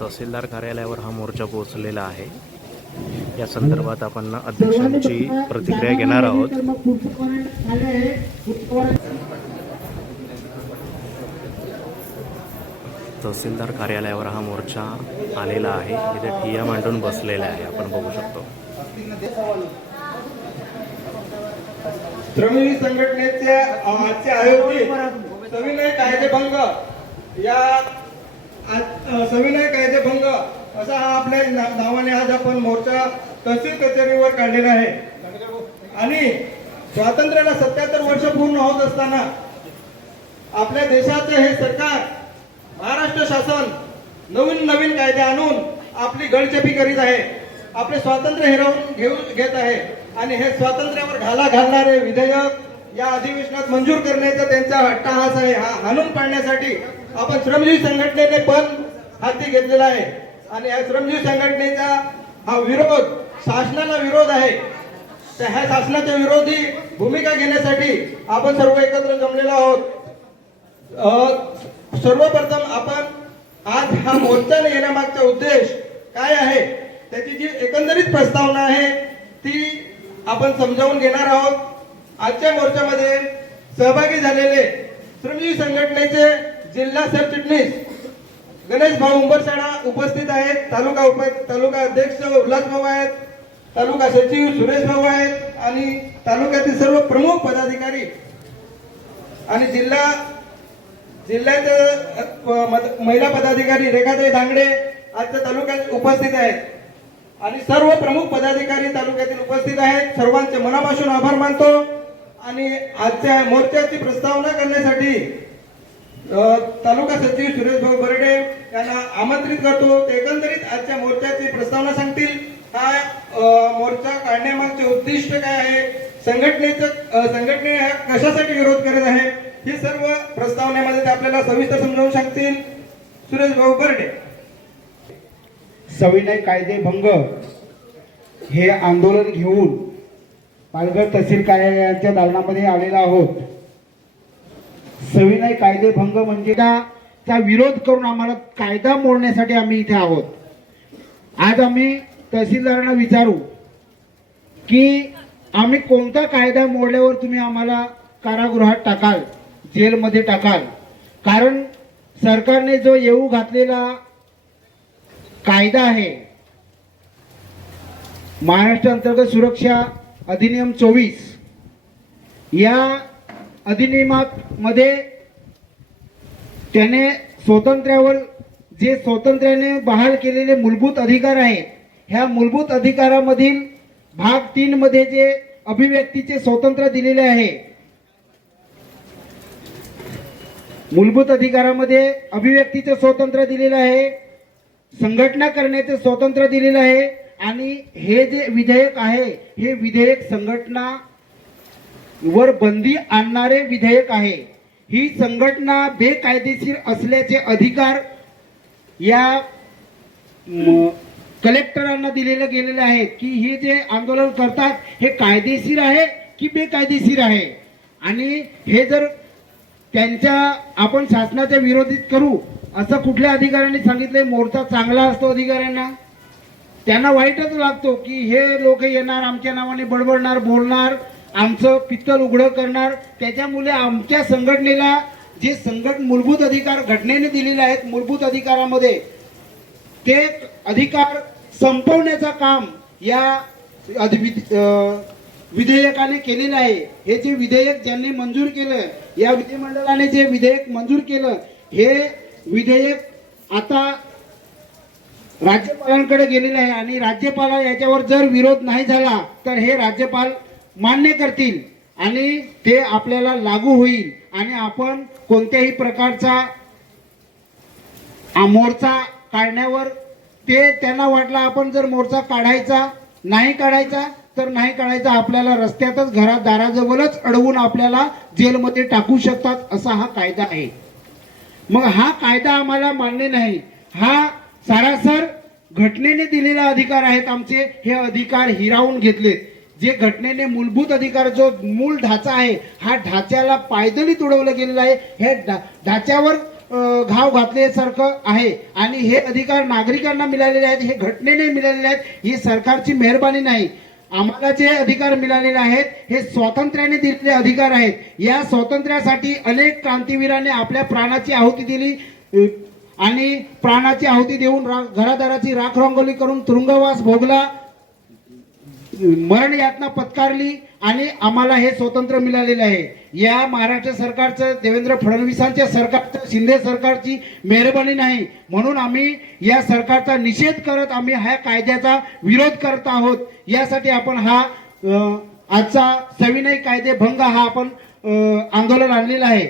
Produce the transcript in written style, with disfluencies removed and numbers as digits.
तहसीलदार कार्यालयावर हा मोर्चा पोहोचलेला आहे। या संदर्भात आपण अध्यक्षांची प्रतिक्रिया घेणार आहोत। तहसीलदार कार्यालयावर हा मोर्चा आलेला आहे। इथे ठिय्या मांडून बसलेला आहे, आपण बघू शकतो। श्रमजीवी संघटनेचे आजचे आयोजित सविनय कायदेभंग या सविनय कायदेभंग असा हा आपल्या नावाने आज आपण मोर्चा तहसील कचेरीवर काढलेला आहे। आणि स्वातंत्र्याला 77 वर्ष पूर्ण होत असताना आपल्या देशाचे हे सरकार महाराष्ट्र शासन नवीन कायदे आणून आपली गळचेपी करीत आहे, आपले स्वातंत्र्य हिरावून घेत आहे। आणि हे स्वातंत्र्यावर घाला घालणारे विधेयक या अधिवेशनात मंजूर करण्याचा त्यांचा अट्टहास आहे। हा हाणून पाडण्यासाठी आपण श्रमजीवी संघटनेने पण हाती घेतलेला आहे। आणि या श्रमजीवी संघटनेचा हा विरोध शासनाला विरोध आहे। ह्या शासनाच्या विरोधी भूमिका घेण्यासाठी आपण सर्व एकत्र जमलेलो आहोत। सर्वप्रथम आपण आज हा मोर्चा येण्यामागचा उद्देश काय आहे त्याची जी एकंदरीत प्रस्तावना आहे ती आपण समजावून घेणार आहोत। आजच्या मोर्चामध्ये सहभागी झालेले श्रमजीवी संघटनेचे जिल्हा सरचिटणीस गणेश भाऊ उंबरसाडा उपस्थित आहेत, तालुका अध्यक्ष उल्हास भाऊ आहेत, तालुका सचिव सुरेश भाऊ आहेत आणि तालुक्यातील सर्व प्रमुख पदाधिकारी आणि जिल्ह्याचे महिला पदाधिकारी रेखाताई दांगडे आजच्या तालुक्यात उपस्थित आहेत आणि सर्व प्रमुख पदाधिकारी तालुक्यातील उपस्थित आहेत। सर्वांचे मनापासून आभार मानतो आणि आजच्या मोर्चाची प्रस्तावना करण्यासाठी तालुका सचिव सुरेश भाऊ बर्डे यांना आमंत्रित करतो। ते एकंदरीत आजच्या मोर्चाची प्रस्तावना सांगतील। हा मोर्चा काढण्यामागचे उद्दिष्ट काय आहे, संघटने कशासाठी विरोध करत आहे, ही सर्व प्रस्तावनेमध्ये ते आपल्याला सविस्तर समजावून सांगतील। सुरेश भाऊ बर्डे। सविनय कायदेभंग हे आंदोलन घेऊन पालघर तहसील कार्यालयाच्या दालनामध्ये आलेला आहोत। सविनय कायदेभंग म्हणजे त्याचा विरोध करून आम्हाला कायदा मोडण्यासाठी आम्ही इथे आहोत। आज आम्ही तहसीलदारांना विचारू की आम्ही कोणता कायदा मोडल्यावर तुम्ही आम्हाला कारागृहात टाकाल, जेलमध्ये टाकाल। कारण सरकारने जो येऊ घातलेला कायदा आहे महाराष्ट्र अंतर्गत सुरक्षा अधिनियम 24, या अधिनियमामध्ये त्याने स्वातंत्र्याने बहाल केलेले मूलभूत अधिकार आहेत, ह्या मूलभूत अधिकारामधील भाग 3 मध्ये जे अभिव्यक्तीचे स्वातंत्र्य दिलेले आहे, मूलभूत अधिकारामध्ये अभिव्यक्तीचे स्वातंत्र्य दिलेले आहे, संघटना करण्याचे स्वातंत्र्य दिलेले आहे। आणि हे जे विधेयक आहे हे विधेयक संघटना वर बंदी आणणारे विधेयक आहे। ही संघटना बेकायदेशीर असल्याचे अधिकार या कलेक्टरांना दिलेले गेलेले आहेत की हे जे आंदोलन करतात हे कायदेशीर आहे की बेकायदेशीर आहे। आणि हे जर आपण शासनाच्या विरोधित करू असं कुठल्या अधिकाऱ्यांनी सांगितले? मोर्चा चांगला असतो अधिकाऱ्यांना, त्यांना वाईटच लागतो की हे लोक येणार आमच्या नावाने बडबडणार, बोलणार, आमचं पित्तल उघडं करणार। त्याच्यामुळे आमच्या संघटनेला जे मूलभूत अधिकार घटनेने दिलेले आहेत, मूलभूत अधिकारामध्ये ते अधिकार संपवण्याचं काम या विधेयकाने केलेलं आहे। हे जे विधेयक ज्यांनी मंजूर केलं, या विधिमंडळाने जे विधेयक मंजूर केलं, हे विधेयक आता राज्यपालांकडे गेलेले आहे आणि राज्यपाल याच्यावर जर विरोध नाही झाला तर हे राज्यपाल मान्य करतील आणि ते आपल्याला लागू होईल आणि आपण कोणत्याही प्रकारचा मोर्चा काढण्यावर ते त्यांना वाटला आपण जर मोर्चा नाही काढायचा तर नाही काढायचा, आपल्याला रस्त्यातच घरात दाराजवळच अडवून आपल्याला जेलमध्ये टाकू शकतात असा हा कायदा आहे। मग हा कायदा आम्हाला मान्य नाही। हा सरासर घटनेने दिलेला अधिकार आहेत आमचे, हे अधिकार हिरावून घेतलेत। जे घटनेने मूलभूत अधिकार जो मूळ ढाचा आहे, हा ढाच्याला पायदळी तुडवलं गेलेला आहे। हे ढाच्यावर घाव घातल्यासारखं आहे. आणि हे अधिकार नागरिकांना मिळालेले आहेत, हे घटनेने मिळालेले आहेत, ही सरकारची मेहरबानी नाही. आम्हाला जे अधिकार मिळालेले आहेत हे स्वातंत्र्याने दिलेले अधिकार आहेत. या स्वातंत्र्यासाठी अनेक क्रांतीवीरांनी आपल्या प्राणाची आहुती दिली आणि प्राणाची आहुती देऊन घरादाराची राख रंगोली करून तुरुंगवास भोगला, मरण यातना पत्कारली आणि आम्हाला हे स्वातंत्र्य मिळालेलं आहे. या महाराष्ट्र सरकारचं, देवेंद्र फडणवीसांच्या सरकारचं, शिंदे सरकारची मेहरबानी नाही. म्हणून आम्ही या सरकारचा निषेध करत आम्ही ह्या कायद्याचा विरोध करत आहोत. यासाठी आपण हा आजचा सविनय कायदे भंग हा आपण आंदोलन आणलेलं आहे.